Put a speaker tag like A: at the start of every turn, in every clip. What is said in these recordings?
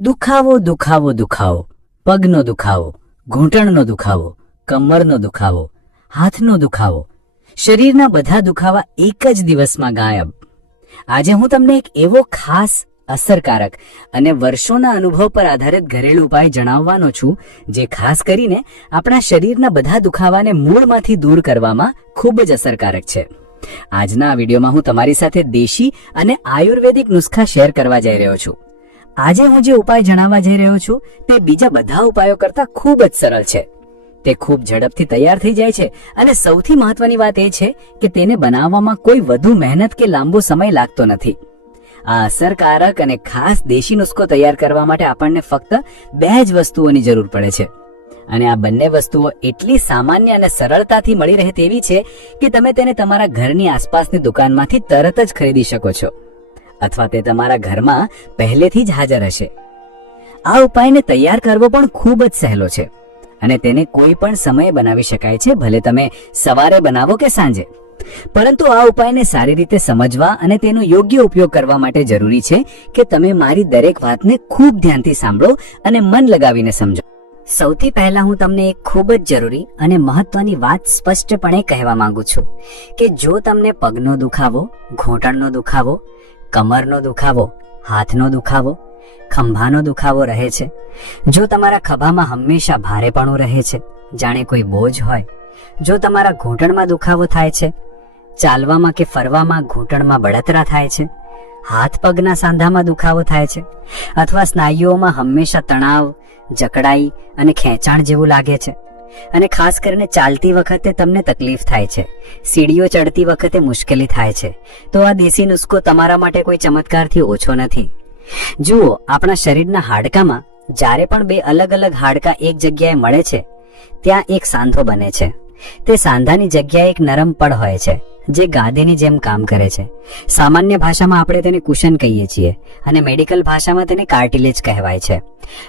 A: દુખાવો દુખાવો દુખાવો. પગનો દુખાવો, ઘૂંટણનો દુખાવો, કમરનો દુખાવો, હાથનો દુખાવો. શરીરના બધા દુખાવા એક જ દિવસમાં ગાયબ. આજે હું તમને એક એવો ખાસ અસરકારક અને વર્ષોના અનુભવ પર આધારિત ઘરેલું ઉપાય જણાવવાનો છું, જે ખાસ કરીને આપણા શરીરના બધા દુખાવાને મૂળમાંથી દૂર કરવામાં ખૂબ જ અસરકારક છે. આજના આ વિડીયોમાં હું તમારી સાથે દેશી અને આયુર્વેદિક નુસ્ખા શેર કરવા જઈ રહ્યો છું. આજે હું જે ઉપાય જણાવવા જઈ રહ્યો છું, તે બીજા બધા ઉપાયો કરતાં ખૂબ જ સરળ છે. તે ખૂબ ઝડપથી તૈયાર થઈ જાય છે અને સૌથી મહત્વની વાત એ છે કે તેને બનાવવામાં કોઈ વધુ મહેનત કે લાંબો સમય લાગતો નથી. આ અસરકારક અને ખાસ દેશી નુસ્ખો તૈયાર કરવા માટે આપણને ફક્ત બે જ વસ્તુઓની જરૂર પડે છે. અને આ બંને વસ્તુઓ એટલી સામાન્ય અને સરળતાથી મળી રહે તેવી છે કે તમે તેને તમારા ઘરની આસપાસની દુકાનમાંથી તરત જ ખરીદી શકો છો. અથવા તે તમારા ઘરમાં પહેલેથી જ હાજર હશે. આ ઉપાયને તૈયાર કરવો પણ ખૂબ જ સહેલો છે અને તેને કોઈ પણ સમયે બનાવી શકાય છે, ભલે તમે સવારે બનાવો કે સાંજે. પરંતુ આ ઉપાયને સારી રીતે સમજવા અને તેનો યોગ્ય ઉપયોગ કરવા માટે જરૂરી છે કે તમે મારી દરેક વાતને ખૂબ ધ્યાનથી સાંભળો અને મન લગાવીને સમજો. સૌથી પહેલા હું તમને એક ખૂબ જ જરૂરી અને મહત્વની વાત સ્પષ્ટપણે કહેવા માંગુ છું કે જો તમને પગનો દુખાવો ઘૂંટણનો દુખાવો કમરનો દુખાવો, હાથનો દુખાવો, ખંભાનો દુખાવો રહે છે. જો તમારા ખભામાં હંમેશા ભારેપણું રહે છે, જાણે કોઈ બોજ હોય, જો તમારા ઘૂંટણમાં દુખાવો થાય છે, ચાલવામાં કે ફરવામાં ઘૂંટણમાં બળતરા થાય છે, હાથ પગના સાંધામાં દુખાવો થાય છે, અથવા સ્નાયુઓમાં હંમેશા તણાવ, જકડાઈ અને ખેંચાણ જેવું લાગે છે અને ખાસ કરીને ચાલતી વખતે તમને તકલીફ થાય છે. સીડીઓ ચડતી વખતે મુશ્કેલી થાય છે. તો આ દેશી નુસ્ખો તમારા માટે કોઈ ચમત્કારથી ઓછો નથી. જુઓ, આપણા શરીરના હાડકામાં જ્યારે પણ બે અલગ અલગ હાડકા એક જગ્યાએ મળે છે, ત્યાં એક સાંધો બને છે. તે સાંધાની જગ્યાએ એક નરમ પડ હોય છે. જે ગાદીની જેમ કામ કરે છે. સામાન્ય ભાષામાં આપણે તેને કુશન કહીએ છીએ અને મેડિકલ ભાષામાં તેને કાર્ટિલેજ કહેવાય છે.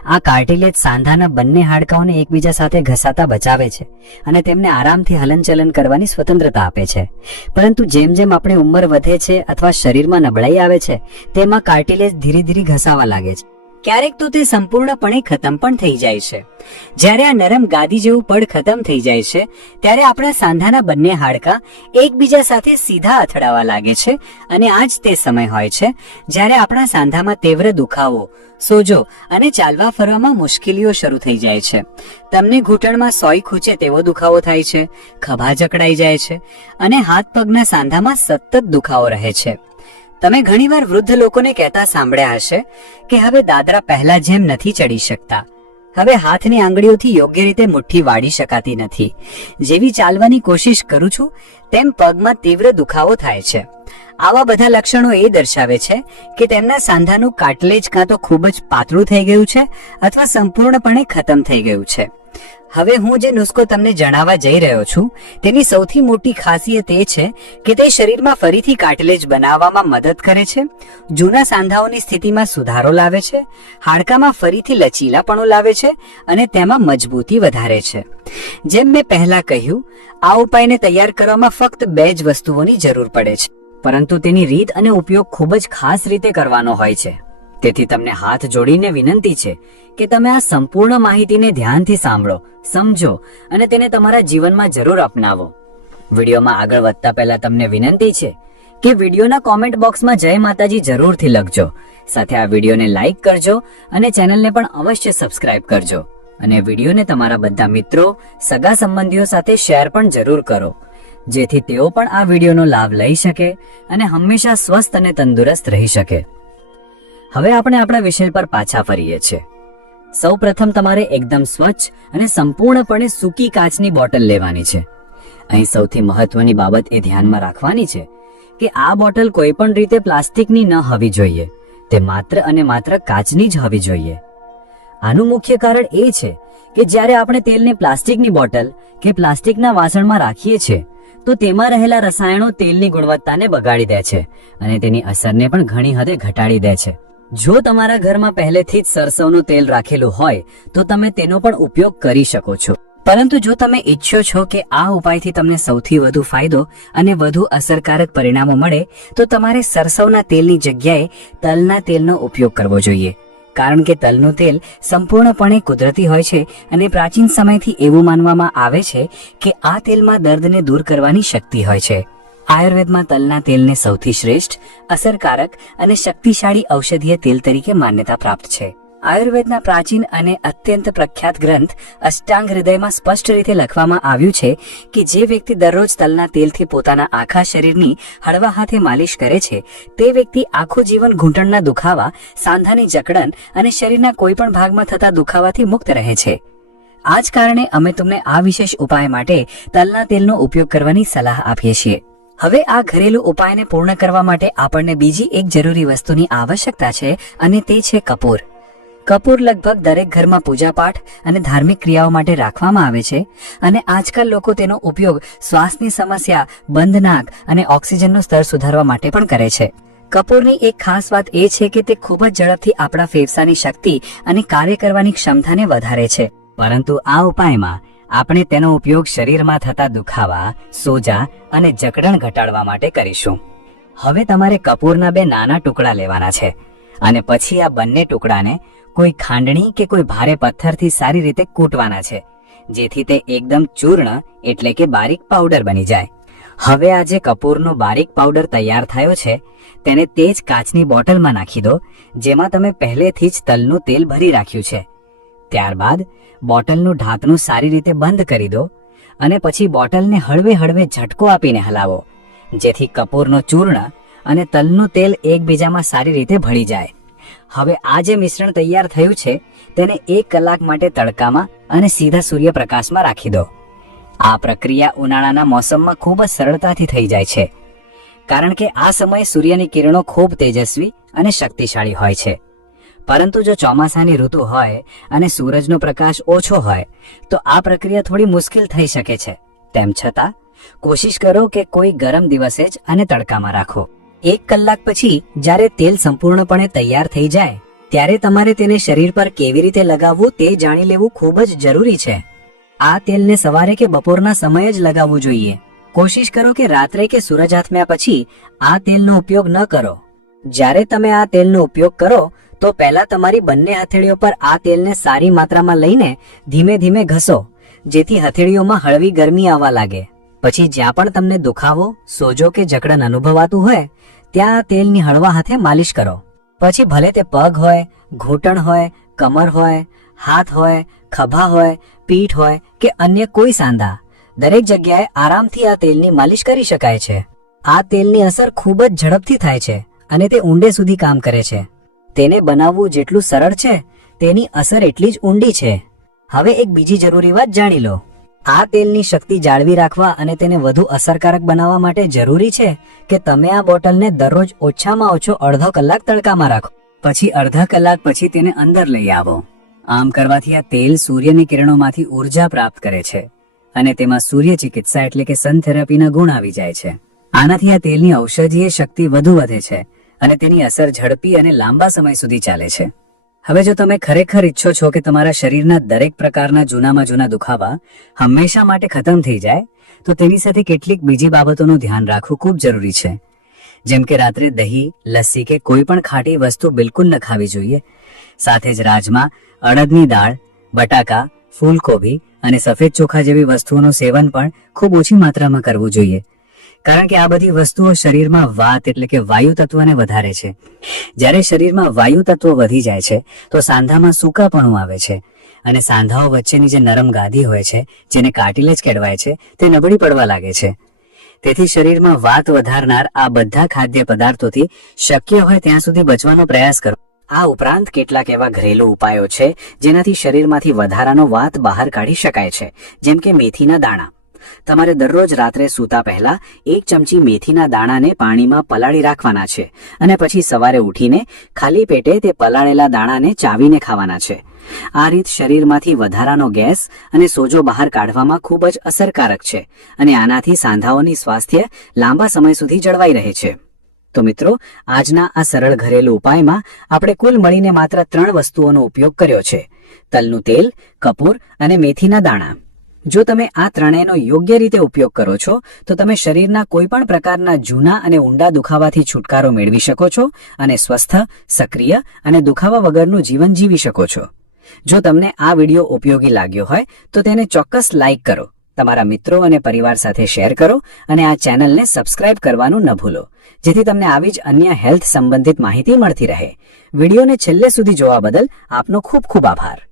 A: આ કાર્ટિલેજ સાંધાના બંને હાડકાઓને એકબીજા સાથે ઘસાતા બચાવે છે અને તેમને આરામથી હલનચલન કરવાની સ્વતંત્રતા આપે છે. પરંતુ જેમ જેમ આપણે ઉંમર વધે છે અથવા શરીરમાં નબળાઈ આવે છે, તેમાં કાર્ટિલેજ ધીરે ધીરે ઘસાવા લાગે છે. ક્યારેક તો તે સંપૂર્ણપણે ખતમ પણ થઈ જાય છે. જ્યારે આ નરમ ગાદી જેવું પડ ખતમ થઈ જાય છે, ત્યારે આપણા સાંધાના બંને હાડકા એકબીજા સાથે સીધા અથડાવા લાગે છે અને આ જ તે સમય હોય છે જ્યારે આપણા સાંધામાં તીવ્ર દુખાવો, સોજો અને ચાલવા ફરવામાં મુશ્કેલીઓ શરૂ થઈ જાય છે. તમને ઘૂંટણમાં સોય ખૂંચે તેવો દુખાવો થાય છે, ખભા જકડાઈ જાય છે અને હાથ પગના સાંધામાં સતત દુખાવો રહે છે. તમે ઘણીવાર વૃદ્ધ લોકોને કહેતા સાંભળ્યા હશે કે હવે દાદરા પહેલા જેમ નથી ચડી શકતા. હવે હાથની આંગળીઓથી યોગ્ય રીતે મુઠ્ઠી વાળી શકાતી નથી. જેવી ચાલવાની કોશિશ કરું છું, તેમ પગમાં તીવ્ર દુખાવો થાય છે. આવા બધા લક્ષણો એ દર્શાવે છે કે તેમના સાંધાનું કાટલેજ કાં તો ખૂબ જ પાતળું થઈ ગયું છે અથવા સંપૂર્ણપણે ખતમ થઈ ગયું છે. હવે હું જે નુસ્ખો તમને જણાવવા જઈ રહ્યો છું, તેની સૌથી મોટી ખાસિયત એ છે કે તે શરીરમાં ફરીથી કાર્ટિલેજ બનાવવામાં મદદ કરે છે, જૂના સાંધાઓની સ્થિતિમાં સુધારો લાવે છે, હાડકામાં ફરીથી લચીલાપણું લાવે છે અને તેમાં મજબૂતી વધારે છે. જેમ મેં પહેલા કહ્યું, આ ઉપાયને તૈયાર કરવામાં ફક્ત બે જ વસ્તુઓની જરૂર પડે છે, પરંતુ તેની રીત અને ઉપયોગ ખૂબ જ ખાસ રીતે કરવાનો હોય છે. તેથી તમને હાથ જોડીને વિનંતી છે કે તમે આ સંપૂર્ણ માહિતીને ધ્યાનથી સાંભળો, સમજો અને તેને તમારા જીવનમાં જરૂર અપનાવો. વિડીયોમાં આગળ વધતા પહેલા તમને વિનંતી છે કે વિડીયોના કોમેન્ટ બોક્સમાં જય માતાજી જરૂરથી લખજો. સાથે આ વિડીયોને લાઈક કરજો અને ચેનલને પણ અવશ્ય સબસ્ક્રાઇબ કરજો. અને વિડીયોને તમારા બધા મિત્રો, સગા સંબંધીઓ સાથે શેર પણ જરૂર કરો. જેથી તેઓ પણ આ વિડીયોનો લાભ લઈ શકે અને હંમેશા સ્વસ્થ અને તંદુરસ્ત રહી શકે. હવે આપણે આપણા વિષય પર પાછા ફરીએ છીએ. સૌ પ્રથમ તમારે એકદમ સ્વચ્છ અને સંપૂર્ણપણે સૂકી કાચની બોટલ લેવાની છે. અહીં સૌથી મહત્વની બાબત એ ધ્યાનમાં રાખવાની છે કે આ બોટલ કોઈ પણ રીતે પ્લાસ્ટિકની ન હોવી જોઈએ. તે માત્ર અને માત્ર કાચની જ હોવી જોઈએ. આનું મુખ્ય કારણ એ છે કે જ્યારે આપણે તેલને પ્લાસ્ટિકની બોટલ કે પ્લાસ્ટિકના વાસણમાં રાખીએ છીએ, તો તેમાં રહેલા રસાયણો તેલની ગુણવત્તાને બગાડી દે છે અને તેની અસરને પણ ઘણી હદે ઘટાડી દે છે. જો તમારા ઘરમાં પહેલેથી જ સરસવનું તેલ રાખેલું હોય, તો તમે તેનો પણ ઉપયોગ કરી શકો છો. પરંતુ જો તમે ઈચ્છો છો કે આ ઉપાયથી તમને સૌથી વધુ ફાયદો અને વધુ અસરકારક પરિણામો મળે, તો તમારે સરસવના તેલની જગ્યાએ તલના તેલનો ઉપયોગ કરવો જોઈએ. કારણ કે તલનું તેલ સંપૂર્ણપણે કુદરતી હોય છે અને પ્રાચીન સમયથી એવું માનવામાં આવે છે કે આ તેલમાં દર્દને દૂર કરવાની શક્તિ હોય છે. આયુર્વેદમાં તલના તેલને સૌથી શ્રેષ્ઠ, અસરકારક અને શક્તિશાળી ઔષધીય તેલ તરીકે માન્યતા પ્રાપ્ત છે. આયુર્વેદના પ્રાચીન અને અત્યંત પ્રખ્યાત ગ્રંથ અષ્ટાંગ હૃદયમાં સ્પષ્ટ રીતે લખવામાં આવ્યું છે કે જે વ્યક્તિ દરરોજ તલના તેલથી પોતાના આખા શરીરની હળવા હાથે માલિશ કરે છે, તે વ્યક્તિ આખું જીવન ઘૂંટણના દુખાવા, સાંધાની જકડન અને શરીરના કોઈપણ ભાગમાં થતા દુખાવાથી મુક્ત રહે છે. આ જ કારણે અમે તમને આ વિશેષ ઉપાય માટે તલના તેલનો ઉપયોગ કરવાની સલાહ આપીએ છીએ. હવે આ ઘરેલું ઉપાયને પૂર્ણ કરવા માટે આપણને બીજી એક જરૂરી વસ્તુની આવશ્યકતા છે અને તે છે કપૂર. કપૂર લગભગ દરેક ઘરમાં પૂજાપાઠ અને ધાર્મિક ક્રિયાઓ માટે રાખવામાં આવે છે અને આજકાલ લોકો તેનો ઉપયોગ શ્વાસની સમસ્યા, બંધ નાક અને ઓક્સિજનનું સ્તર સુધારવા માટે પણ કરે છે. કપૂરની એક ખાસ વાત એ છે કે તે ખૂબ જ ઝડપથી આપણા ફેફસાની શક્તિ અને કાર્ય કરવાની ક્ષમતાને વધારે છે. પરંતુ આ ઉપાયમાં આપણે તેનો ઉપયોગ શરીરમાં થતા દુખાવા, સોજા અને જકડણ ઘટાડવા માટે કરીશું. હવે તમારે કપૂરના બે નાના ટુકડા લેવાના છે અને પછી આ બંને ટુકડાને કોઈ ખાંડણી કે કોઈ ભારે પથ્થરથી સારી રીતે કૂટવાના છે, જેથી તે એકદમ ચૂર્ણ એટલે કે બારીક પાવડર બની જાય. હવે આ જે કપૂરનો બારીક પાવડર તૈયાર થયો છે, તેને તે જ કાચની બોટલમાં નાખી દો, જેમાં તમે પહેલેથી જ તલનું તેલ ભરી રાખ્યું છે. ત્યારબાદ બોટલનું ઢાંકણું સારી રીતે બંધ કરી દો અને પછી બોટલને હળવે હળવે ઝટકો આપીને હલાવો, જેથી કપૂરનો ચૂર્ણ અને તલનું તેલ એકબીજામાં સારી રીતે ભળી જાય. હવે આ જે મિશ્રણ તૈયાર થયું છે, તેને એક કલાક માટે તડકામાં અને સીધા સૂર્યપ્રકાશમાં રાખી દો. આ પ્રક્રિયા ઉનાળાના મોસમમાં ખૂબ જ સરળતાથી થઈ જાય છે, કારણ કે આ સમયે સૂર્યની કિરણો ખૂબ તેજસ્વી અને શક્તિશાળી હોય છે. પરંતુ જો ચોમાસાની ઋતુ હોય અને સૂરજનો પ્રકાશ ઓછો હોય, તો આ પ્રક્રિયા થોડી મુશ્કેલ થઈ શકે છે. તેમ છતાં, કોશિશ કરો કે કોઈ ગરમ દિવસે જ અને તડકામાં રાખો. એક કલાક પછી, જ્યારે તેલ સંપૂર્ણપણે તૈયાર થઈ જાય, ત્યારે તમારે તેને શરીર પર કેવી રીતે લગાવવું તે જાણી લેવું ખૂબ જ જરૂરી છે. આ તેલને સવારે કે બપોરના સમયે જ લગાવવું જોઈએ. કોશિશ કરો કે રાત્રે કે સૂરજ આથમ્યા પછી આ તેલનો ઉપયોગ ન કરો. જ્યારે તમે આ તેલનો ઉપયોગ કરો તો પહેલા તમારી બંને હથેળીઓ પર આ તેલને સારી માત્રામાં લઈને ધીમે ધીમે ઘસો, જેથી હથેળીઓમાં હળવી ગરમી આવવા લાગે. પછી જ્યાં પણ તમને દુખાવો, સોજો કે જકડન અનુભવાતું હોય, ત્યાં તેલની હળવા હાથે માલિશ કરો. પછી ભલે તે પગ હોય, ઘૂંટણ હોય, કમર હોય, હાથ હોય, ખભા હોય, પીઠ હોય કે અન્ય કોઈ સાંધા, દરેક જગ્યાએ આરામથી આ તેલની માલિશ કરી શકાય છે. આ તેલની અસર ખૂબ જ ઝડપથી થાય છે અને તે ઊંડે સુધી કામ કરે છે. તેને બનાવવું જેટલું સરળ છે, તેની અસર એટલી જ ઊંડી છે. હવે એક બીજી જરૂરી વાત જાણી લો. આ તેલની શક્તિ જાળવી રાખવા અને તેને વધુ અસરકારક બનાવવા માટે જરૂરી છે કે તમે આ બોટલને દરરોજ ઓછામાં ઓછો અડધો કલાક તડકામાં રાખો. પછી અડધા કલાક પછી તેને અંદર લઈ આવો. આમ કરવાથી આ તેલ સૂર્યની કિરણોમાંથી ઊર્જા પ્રાપ્ત કરે છે અને તેમાં સૂર્ય ચિકિત્સા એટલે કે સન થેરાપીના ગુણ આવી જાય છે. આનાથી આ તેલની ઔષધીય શક્તિ વધુ વધે છે અને તેની અસર ઝડપી અને લાંબા સમય સુધી ચાલે છે. હવે જો તમે ખરેખર ઈચ્છો છો કે તમારા શરીરના દરેક પ્રકારના જૂનામાં જૂના દુખાવા હંમેશા માટે ખતમ થઈ જાય, તો તેની સાથે કેટલીક બીજી બાબતોનું ધ્યાન રાખવું ખૂબ જરૂરી છે. જેમ કે રાત્રે દહીં, લસ્સી કે કોઈ પણ ખાટી વસ્તુ બિલકુલ ન ખાવી જોઈએ. સાથે જ રાજમા, અડદની દાળ, બટાકા, ફૂલકોબી અને સફેદ ચોખા જેવી વસ્તુઓનું સેવન પણ ખૂબ ઓછી માત્રામાં કરવું જોઈએ. કારણ કે આ બધી વસ્તુઓ શરીરમાં વાત એટલે કે વાયુ તત્વને વધારે છે. જ્યારે શરીરમાં વાયુ તત્વ વધી જાય છે, તો સાંધામાં સૂકાપણું આવે છે. અને સાંધાઓ વચ્ચેની જે નરમ ગાદી હોય છે, જેને કાર્ટિલેજ કહેવાય છે, તે નબળી પડવા લાગે છે. તેથી શરીરમાં વાત વધારનાર આ બધા ખાદ્ય પદાર્થોથી શક્ય હોય ત્યાં સુધી બચવાનો પ્રયાસ કરો. આ ઉપરાંત કેટલાક એવા ઘરેલુ ઉપાયો છે, જેનાથી શરીરમાંથી વધારાનો વાત બહાર કાઢી શકાય છે, જેમ કે મેથીના દાણા. તમારે દરરોજ રાત્રે સૂતા પહેલા એક ચમચી મેથીના દાણાને પાણીમાં પલાળી રાખવાના છે અને પછી સવારે ઉઠીને ખાલી પેટે તે પલાળેલા દાણાને ચાવીને ખાવાના છે. આ રીત શરીરમાંથી વધારાનો ગેસ અને સોજો બહાર કાઢવામાં ખૂબ જ અસરકારક છે અને આનાથી સાંધાઓની સ્વાસ્થ્ય લાંબા સમય સુધી જળવાઈ રહે છે. તો મિત્રો, આજના આ સરળ ઘરેલું ઉપાયમાં આપણે કુલ મળીને માત્ર ત્રણ વસ્તુઓનો ઉપયોગ કર્યો છે. તલનું તેલ, કપૂર અને મેથીના દાણા. જો તમે આ ત્રણેયનો યોગ્ય રીતે ઉપયોગ કરો છો, તો તમે શરીરના કોઈપણ પ્રકારના જૂના અને ઊંડા દુખાવાથી છુટકારો મેળવી શકો છો અને સ્વસ્થ, સક્રિય અને દુખાવા વગરનું જીવન જીવી શકો છો. જો તમને આ વીડિયો ઉપયોગી લાગ્યો હોય, તો તેને ચોક્કસ લાઇક કરો, તમારા મિત્રો અને પરિવાર સાથે શેર કરો અને આ ચેનલને સબસ્ક્રાઇબ કરવાનું ન ભૂલો, જેથી તમને આવી જ અન્ય હેલ્થ સંબંધિત માહિતી મળતી રહે. વિડીયોને છેલ્લે સુધી જોવા બદલ આપનો ખૂબ ખૂબ આભાર.